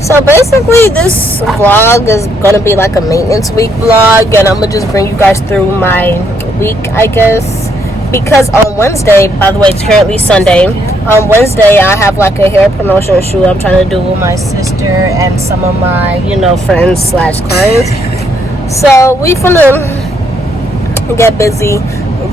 So basically this vlog is gonna be like a maintenance week vlog, and I'm gonna just bring you guys through my week, I guess, because on Wednesday, by the way, it's currently Sunday, on Wednesday I have like a hair promotion shoot I'm trying to do with my sister and some of my, friends slash clients. So we finna get busy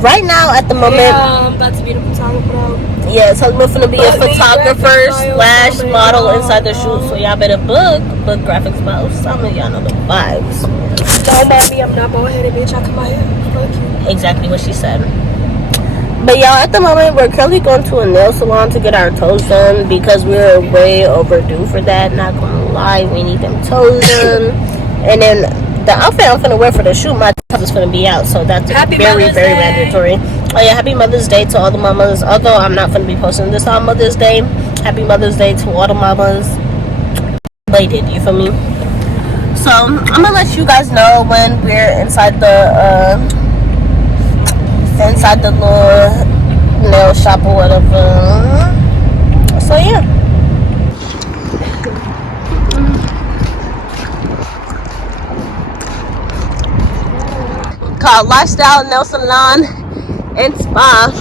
right now at the moment. Yeah, I'm about to be the photographer. Yeah, so we're finna be a photographer slash model inside the shoot. So y'all better book graphics model. Some of y'all know the vibes. Don't mind me, I'm not bald-headed, bitch. I cut my hair. Fuck you. Exactly what she said. But y'all, at the moment we're currently going to a nail salon to get our toes done because we're way overdue for that. Not gonna lie, we need them toes done. And then the outfit I'm gonna wear for the shoot, my toes is gonna be out, so that's very mandatory. Oh yeah, happy Mother's Day to all the mamas. Although I'm not gonna be posting this on Mother's Day. Happy Mother's Day to all the mamas. Belated, you feel me? So I'm gonna let you guys know when we're inside the little nail shop or whatever. So yeah. Called Lifestyle Nail Salon and Spa.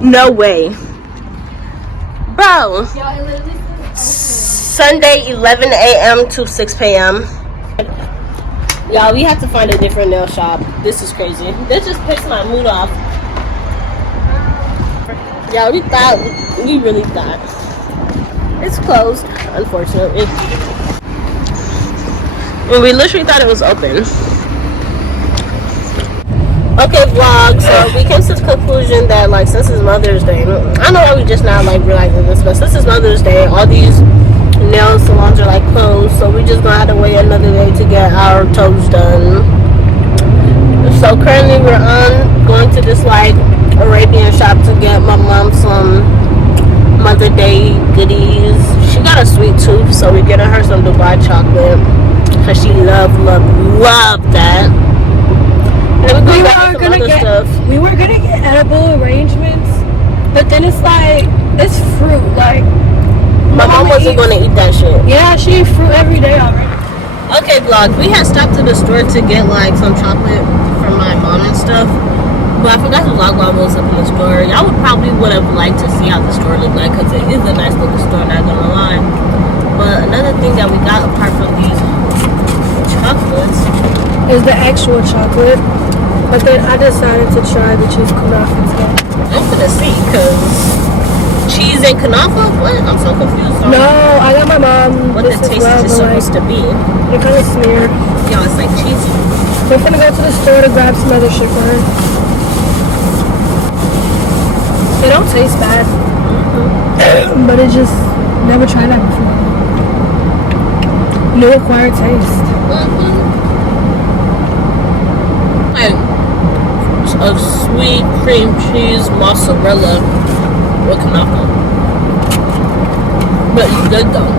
No way. Bro. Sunday 11 a.m. to 6 p.m. Y'all, we have to find a different nail shop. This is crazy. This just pissed my mood off. Y'all, we really thought. It's closed, unfortunately. And we literally thought it was open. Okay, vlog. So we came to the conclusion that, like, since it's Mother's Day, I don't know why we just now, like, realizing this, but since it's Mother's Day, all these nail salons are, like, closed, so we just gonna have to wait another day to get our toes done. So currently we're going to this, like, Arabian shop to get my mom some Mother Day goodies. She got a sweet tooth, so we're getting her some Dubai chocolate because she love that. And we were gonna get edible arrangements, but then it's like, it's fruit. Like, my mom wasn't gonna eat that shit. Yeah, she eat fruit every day already. Okay, vlog. We had stopped to the store to get like some chocolate for my mom and stuff, but I forgot to vlog while I was up in the store. Y'all would have liked to see how the store looked like because it is a nice looking store, not gonna lie. But another thing that we got apart from these chocolates is the actual chocolate. But then I decided to try the cheese kunafa instead. I'm gonna see, cause cheese and kunafa? What? I'm so confused. Sorry. No, I got my mom. What the taste is supposed to be? They're kind of smeared. Yo, it's like cheesy. We're gonna go to the store to grab some other shit for her. They don't taste bad, but it just never tried that before. New acquired taste. And a sweet cream cheese mozzarella with kunafa. But it's good though.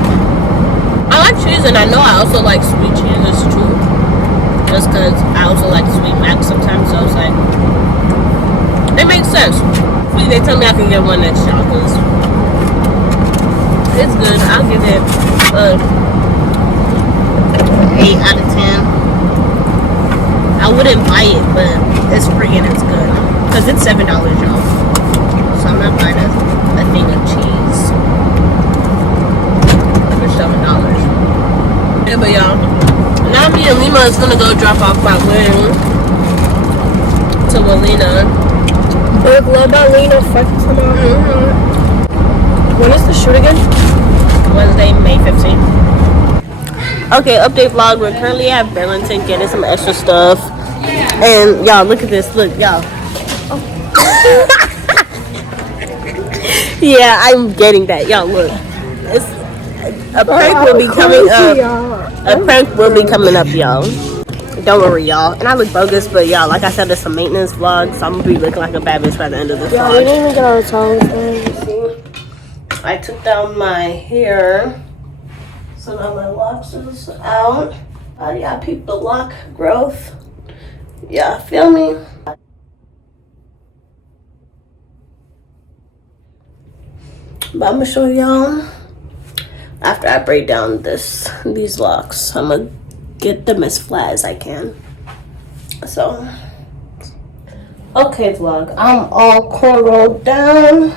I like cheese, and I know I also like sweet cheeses too. Just because I also like sweet mac sometimes, so it's like, it makes sense. Please, they tell me I can get one next year, because it's good. I'll give it 8 out of 10. I wouldn't buy it, but it's free and it's good. Because it's $7, y'all. So I'm not buying a thing of cheese for $7. Yeah, but y'all, now me and Lima is gonna go drop off my wing to Walina. Big love Alina, fuck tomorrow. When is the shoot again? Wednesday, May 15th. Okay, update vlog. We're currently at Burlington getting some extra stuff. And y'all, look at this. Look, y'all. Yeah, I'm getting that. Y'all, look. A prank will be coming up. A prank will be coming up, y'all. Don't worry, y'all. And I look bogus, but y'all, like I said, it's a maintenance vlog, so I'm gonna be looking like a bad bitch by the end of this vlog. We didn't even get our toes. I took down my hair, so now my locks is out. Yeah, peep the lock growth. Yeah, feel me? But I'm gonna show y'all after I break down these locks. I'm gonna get them as flat as I can. So, okay, vlog. I'm all cornrowed down,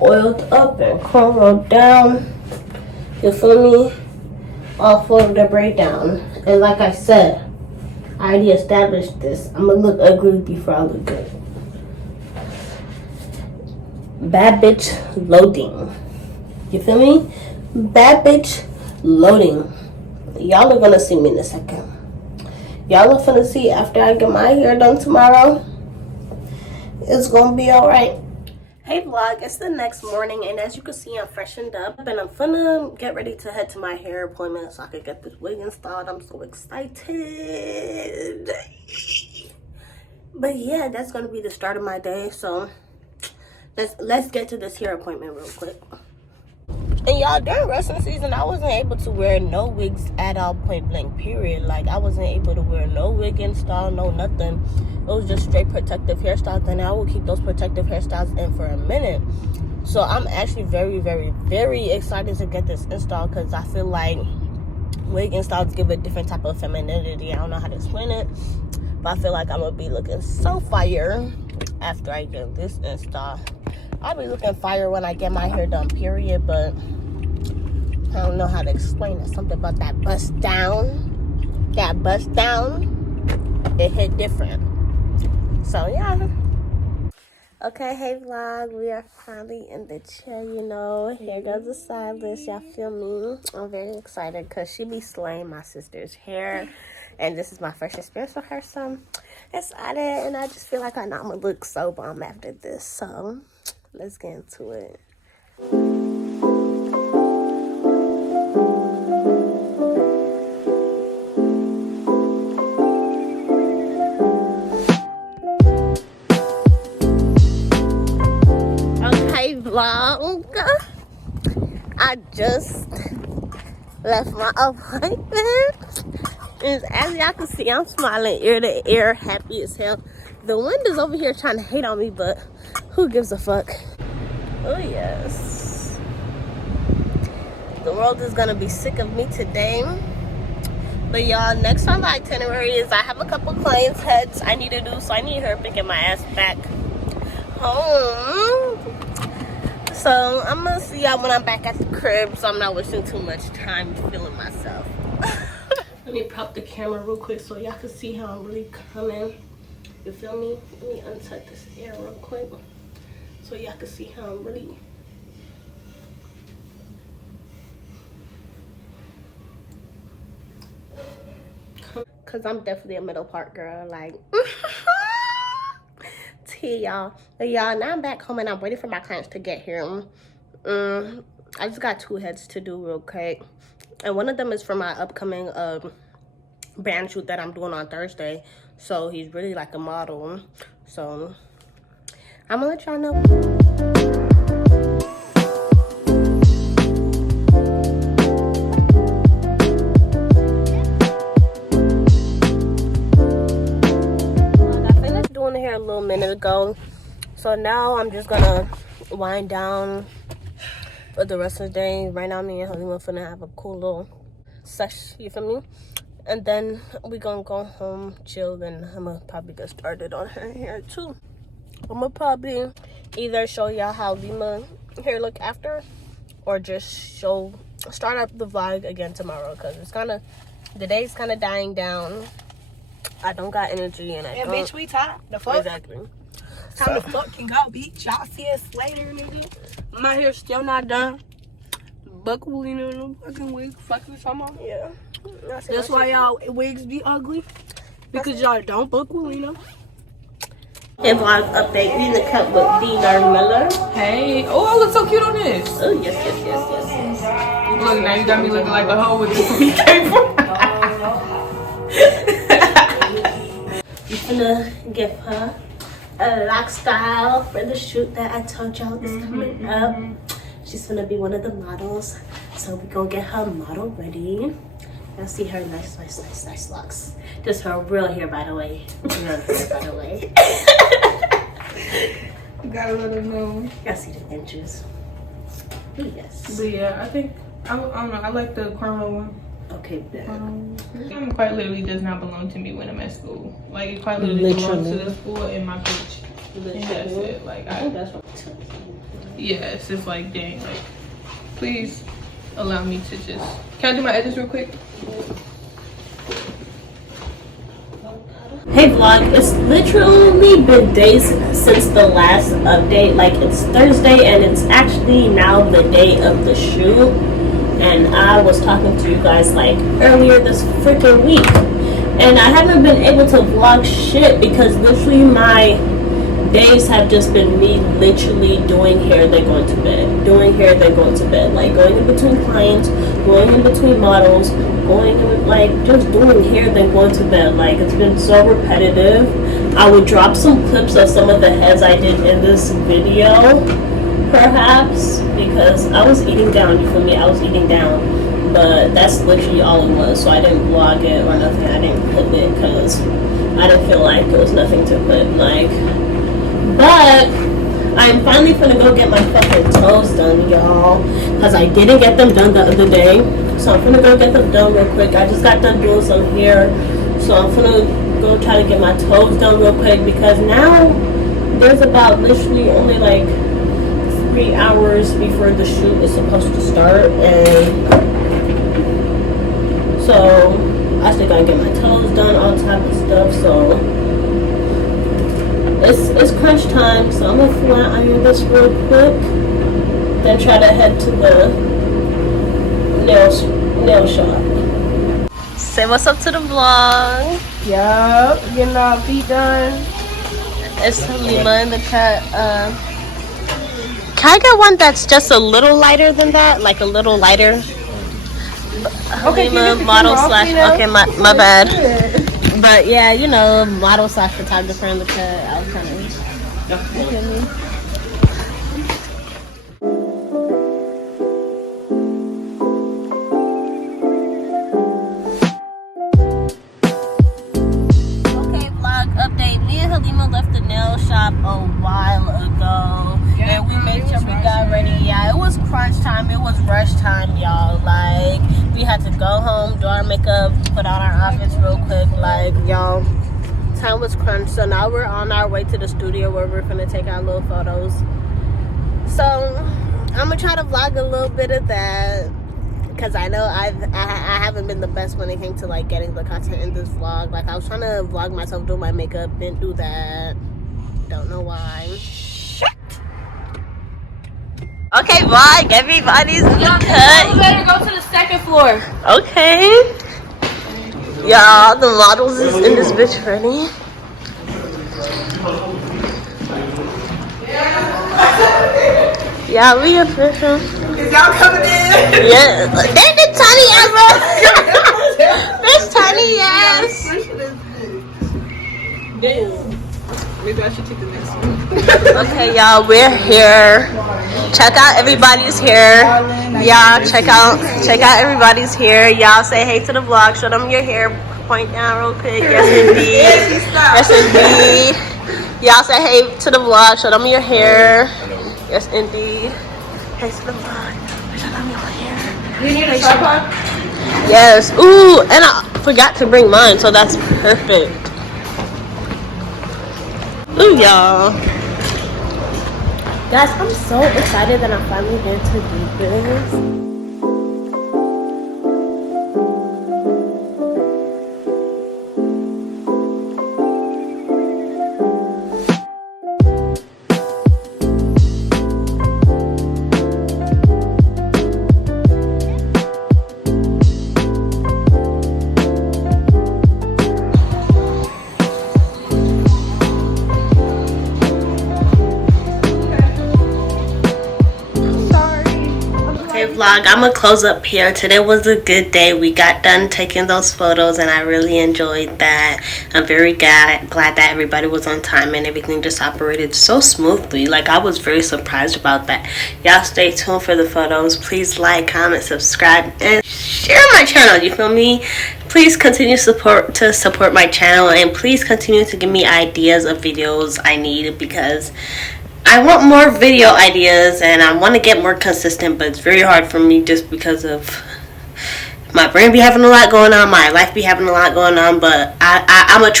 oiled up and cornrowed down. You feel me? All for the breakdown. And like I said, I already established this. I'm gonna look ugly before I look good. Bad bitch loading. You feel me? Bad bitch loading. Y'all are gonna see me in a second. Y'all are finna see after I get my hair done tomorrow. It's gonna be alright. Hey vlog, it's the next morning and as you can see I'm freshened up and I'm finna get ready to head to my hair appointment so I can get this wig installed. I'm so excited. But yeah, that's gonna be the start of my day. So let's get to this hair appointment real quick. And y'all, during wrestling season, I wasn't able to wear no wigs at all, point blank, period. Like, I wasn't able to wear no wig install, no nothing. It was just straight protective hairstyles, and I will keep those protective hairstyles in for a minute. So I'm actually very, very, very excited to get this installed because I feel like wig installs give a different type of femininity. I don't know how to explain it, but I feel like I'm going to be looking so fire after I get this install. I'll be looking fire when I get my hair done, period, but I don't know how to explain it. Something about that bust down. That bust down, it hit different. So, yeah. Okay, hey vlog, we are finally in the chair, you know. Here goes the stylist, y'all feel me? I'm very excited because she be slaying my sister's hair. And this is my first experience with her, so I'm excited. And I just feel like I know I'm going to look so bomb after this, so let's get into it. Okay, vlog. I just left my appointment. And as y'all can see, I'm smiling ear to ear, happy as hell. The wind is over here trying to hate on me, but who gives a fuck? Oh, yes. The world is going to be sick of me today. But, y'all, next on the itinerary is I have a couple clients' heads I need to do. So, I need her picking my ass back home. So, I'm going to see y'all when I'm back at the crib. So, I'm not wasting too much time feeling myself. Let me prop the camera real quick so y'all can see how I'm really coming. You feel me? Let me untuck this hair real quick so y'all can see how I'm really. Cause I'm definitely a middle part girl, like. Tea, y'all. But y'all, now I'm back home and I'm waiting for my clients to get here. I just got 2 heads to do real quick, and one of them is for my upcoming brand shoot that I'm doing on Thursday. So he's really like a model. So I'm gonna let y'all know. I finished doing the hair a little minute ago. So now I'm just gonna wind down for the rest of the day. Right now me and Halima finna have a cool little sesh, you feel me? And then we gonna go home, chill, and I'm gonna probably get started on her hair too. I'm gonna probably either show y'all how Lima hair look after, or just start up the vlog again tomorrow, because it's the day's kind of dying down. I don't got energy and Yeah, bitch, we tired. The fuck? Exactly. Time to fucking go, bitch. Y'all see us later, nigga. My hair's still not done. Buckling in the fucking wig. Fuck you talking about? Yeah. That's why y'all wigs be ugly. Because y'all don't buckle, you know? Hey vlog update. We in the cup with Dinar Miller. Hey, oh, I look so cute on this. Oh yes. Look, now you got me looking like a hoe with this came from. I'm gonna give her a lock style for the shoot that I told y'all is coming up. She's gonna be one of the models, so we gonna get her model ready. You'll see her nice locks. Just her real hair, by the way. Real hair, by the way. You gotta let her know. I see the inches. Ooh, yes. But yeah, I think I don't know. I like the caramel one. Okay, then. Quite literally does not belong to me when I'm at school. Like it quite literally belongs to the school and my coach. And that's it. Like I think that's what. yes, it's like dang. Like please allow me to just. Can I do my edges real quick? Hey vlog, it's literally been days since the last update. Like it's Thursday and it's actually now the day of the shoot. And I was talking to you guys like earlier this freaking week. And I haven't been able to vlog shit because literally my days have just been me literally doing hair, then going to bed. Doing hair, then going to bed. Like going in between clients, going in between models, going in, like just doing hair, then going to bed. Like it's been so repetitive. I would drop some clips of some of the heads I did in this video, perhaps, because I was eating down, you feel me? I was eating down. But that's literally all it was. So I didn't vlog it or nothing. I didn't clip it because I didn't feel like there was nothing to clip. Like, but I'm finally gonna go get my fucking toes done, y'all, because I didn't get them done the other day. So I'm gonna go get them done real quick. I just got done doing some hair, so I'm gonna go try to get my toes done real quick because now there's about literally only like 3 hours before the shoot is supposed to start, and so I still gotta get my toes done, all type of stuff. So it's crunch time, so I'm gonna flat iron this real quick, then try to head to the nail shop. Say what's up to the vlog. Yup, getting our feet done. It's Halima in the cut. Can I get one that's just a little lighter than that? Like a little lighter? Okay, Halima, model slash, okay, my bad. But yeah, you know, model slash photographer in the cut. I was kind of, you feel me? Okay, vlog update. Me and Halima left the nail shop a while ago. Yeah, and we made sure we got ready. Yeah, it was crunch time. It was rush time, y'all. Like, we had to go home, do our makeup, put on our outfits real quick. Like, y'all, time was crunch. So now we're on our way to the studio where we're gonna take our little photos. So I'm gonna try to vlog a little bit of that because I know I haven't been the best when it came to like getting the content in this vlog. Like I was trying to vlog myself doing my makeup, didn't do that. Don't know why. Okay, vlog. Everybody's in the cut. We better go to the second floor. Okay. Y'all, the models is in this bitch ready. Yeah, we official. Is y'all coming in? Yeah. They're the tiny ass. There's tiny ass. Maybe I should take the next one. Okay, y'all, we're here. Check out everybody's hair. Y'all, check out everybody's hair. Y'all say hey to the vlog. Show them your hair. Point down real quick. Yes, indeed. Yes, indeed. Y'all say hey to the vlog. Show them your hair. Yes, indeed. Hey to the vlog. Show them your hair. You need a tripod? Yes. Ooh, and I forgot to bring mine, so that's perfect. Ooh, y'all. Guys, I'm so excited that I'm finally here to do this. Vlog, I'm gonna close up here. Today was a good day. We got done taking those photos and I really enjoyed that. I'm very glad that everybody was on time and everything just operated so smoothly. Like, I was very surprised about that. Y'all stay tuned for the photos. Please like, comment, subscribe, and share my channel, you feel me? Please continue to support my channel, and please continue to give me ideas of videos I need, because I want more video ideas and I want to get more consistent, but it's very hard for me just because of my brain be having a lot going on, my life be having a lot going on, but I'm gonna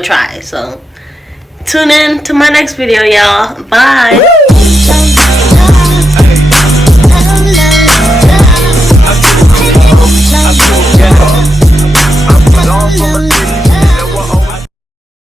try. So tune in to my next video, y'all. Bye.